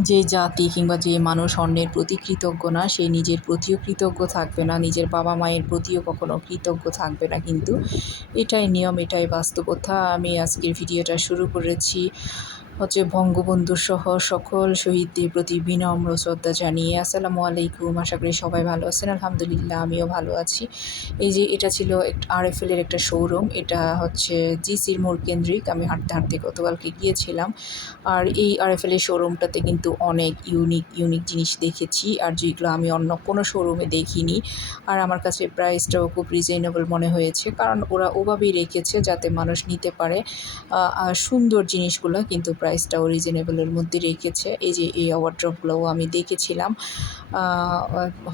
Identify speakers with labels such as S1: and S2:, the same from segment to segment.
S1: যে জাতি কিংবা যে মানুষ অন্যের প্রতি কৃতজ্ঞ না, সে নিজের প্রতিও কৃতজ্ঞ থাকবে না, নিজের বাবা মায়ের প্রতিও কখনও কৃতজ্ঞ থাকবে না। কিন্তু এটাই নিয়ম, এটাই বাস্তবতা। আমি আজকের ভিডিওটা শুরু করেছি। হচ্ছে বঙ্গবন্ধু সহ সকল শহীদদের প্রতি বিনম্র শ্রদ্ধা জানিয়ে আসসালামু আলাইকুম। আশা করি সবাই ভালো আছেন। আলহামদুলিল্লাহ, আমিও ভালো আছি। এই যে এটা ছিল আর এফ এলের একটা শোরুম, এটা হচ্ছে জিসির মোড় কেন্দ্রিক। আমি হাঁটতে হাঁটতে গতকালকে গিয়েছিলাম। আর এই আর এফ এলের শোরুমটাতে কিন্তু অনেক ইউনিক ইউনিক জিনিস দেখেছি। আর যেগুলো আমি অন্য কোনো শোরুমে দেখিনি। আর আমার কাছে প্রাইসটাও খুব রিজনেবল মনে হয়েছে। কারণ ওরা ওভাবেই রেখেছে যাতে মানুষ নিতে পারে। সুন্দর জিনিসগুলো কিন্তু প্রাইসটাও রিজনেবলের মধ্যে রেখেছে। এই যে এই ওয়ার্ড্রপগুলোও আমি দেখেছিলাম।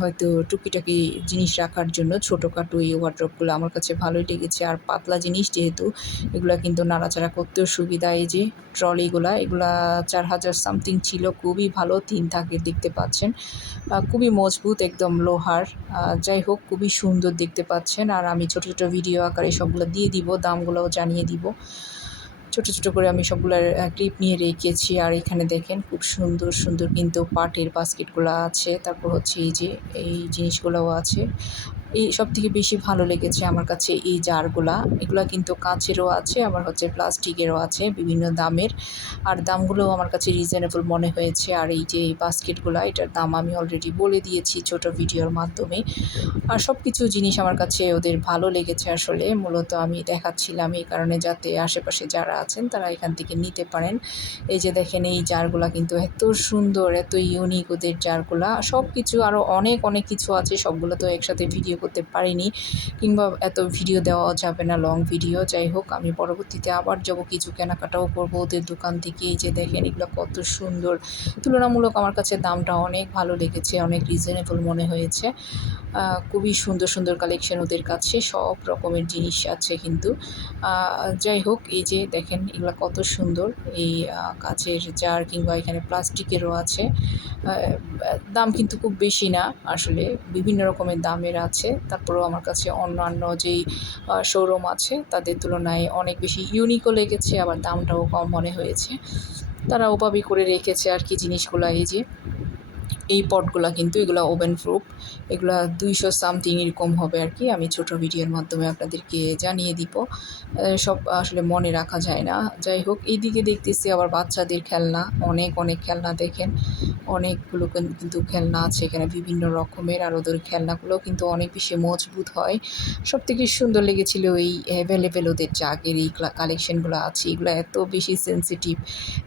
S1: হয়তো টুকিটাকি জিনিস রাখার জন্য ছোটোখাটো এই ওয়ার্ড্রপগুলো আমার কাছে ভালোই লেগেছে। আর পাতলা জিনিস যেহেতু, এগুলো কিন্তু নাড়াচাড়া করতেও সুবিধা। এই যে ট্রলিগুলা এগুলা চার হাজার সামথিং ছিল। খুবই ভালো তিন থাকে, দেখতে পাচ্ছেন। খুবই মজবুত একদম লোহার। যাই হোক, খুবই সুন্দর দেখতে পাচ্ছেন। আর আমি ছোটো ছোটো ভিডিও আকারে সবগুলো দিয়ে দিব, দামগুলোও জানিয়ে দিব। ছোটো ছোট করে আমি সবগুলোর ক্লিপ নিয়ে রেখেছি। আর এখানে দেখেন খুব সুন্দর সুন্দর কিন্তু পাটের বাস্কেটগুলো আছে। তারপর হচ্ছে এই যে, এই জিনিসগুলোও আছে। এই সব থেকে বেশি ভালো লেগেছে আমার কাছে এই জারগুলা। এগুলো কিন্তু কাঁচেরও আছে, আবার হচ্ছে প্লাস্টিকেরও আছে বিভিন্ন দামের। আর দামগুলোও আমার কাছে রিজনেবল মনে হয়েছে। আর এই যে বাস্কেটগুলো, এটার দাম আমি অলরেডি বলে দিয়েছি ছোট ভিডিওর মাধ্যমে। আর সব কিছু জিনিস আমার কাছে ওদের ভালো লেগেছে আসলে। মূলত আমি দেখাচ্ছিলাম এই কারণে যাতে আশেপাশে যারা আছেন তারা এখান থেকে নিতে পারেন। এই যে দেখেন এই জারগুলা কিন্তু এত সুন্দর, এত ইউনিক ওদের জারগুলা। সব কিছু আরও অনেক অনেক কিছু আছে। সবগুলো তো একসাথে ভিডিও করতে পারিনি কিংবা এত ভিডিও দেওয়া যাবে না লং ভিডিও যাই হোক, আমি পরবর্তীতে আবার যাব কিছু কেনাকাটাও করব ওদের দোকান থেকে। এই যে দেখেন, এগুলো কত সুন্দর। তুলনামূলক আমার কাছে দামটা অনেক ভালো লেগেছে, অনেক রিজনেবল মনে হয়েছে। খুবই সুন্দর সুন্দর কালেকশন ওদের কাছে, সব রকমের জিনিস আছে কিন্তু। যাই হোক, এই যে দেখেন, এগুলো কত সুন্দর। এই কাচের জার কিংবা এখানে প্লাস্টিকেরও আছে। দাম কিন্তু খুব বেশি না, আসলে বিভিন্ন রকমের দামের আছে। তারপরেও আমার কাছে অন্যান্য যেই শোরুম আছে, তাদের তুলনায় অনেক বেশি ইউনিকও লেগেছে, আবার দামটাও কম মনে হয়েছে। তারা ওভাবেই করে রেখেছে আর কি জিনিসগুলো, এই যে এই পটগুলো কিন্তু এগুলো ওভেন প্রুফ এগুলো দুইশো সামথিং এরকম হবে আর কি। আমি ছোট ভিডিওর মাধ্যমে আপনাদেরকে জানিয়ে দিব। সব আসলে মনে রাখা যায় না। যাই হোক, এইদিকে দেখতেছি আবার বাচ্চাদের খেলনা, অনেক অনেক খেলনা দেখেন। অনেকগুলো কিন্তু খেলনা আছে এখানে বিভিন্ন রকমের, আর ওদের খেলনাগুলোও কিন্তু অনেক বেশি মজবুত হয়। সব থেকে সুন্দর লেগেছিল এই অ্যাভেলেবেল ওদের জাগের এই কালেকশনগুলো আছে, এগুলো এত বেশি সেন্সিটিভ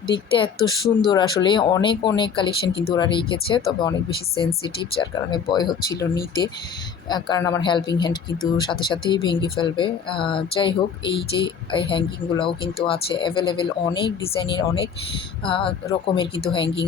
S1: দেখতে এত সুন্দর আসলে। অনেক অনেক কালেকশন কিন্তু ওরা রেখেছে। তবে অনেক বেশি সেন্সিটিভ যার কারণে ভয় হচ্ছিল নিতে। কারণ আমার হেল্পিং হ্যান্ড কিন্তু সাথে সাথেই ভেঙে ফেলবে। যাই হোক, এই যে হ্যাঙ্গিংগুলোও কিন্তু আছে। অ্যাভেলেবেল অনেক ডিজাইনের অনেক রকমের কিন্তু হ্যাঙ্গিং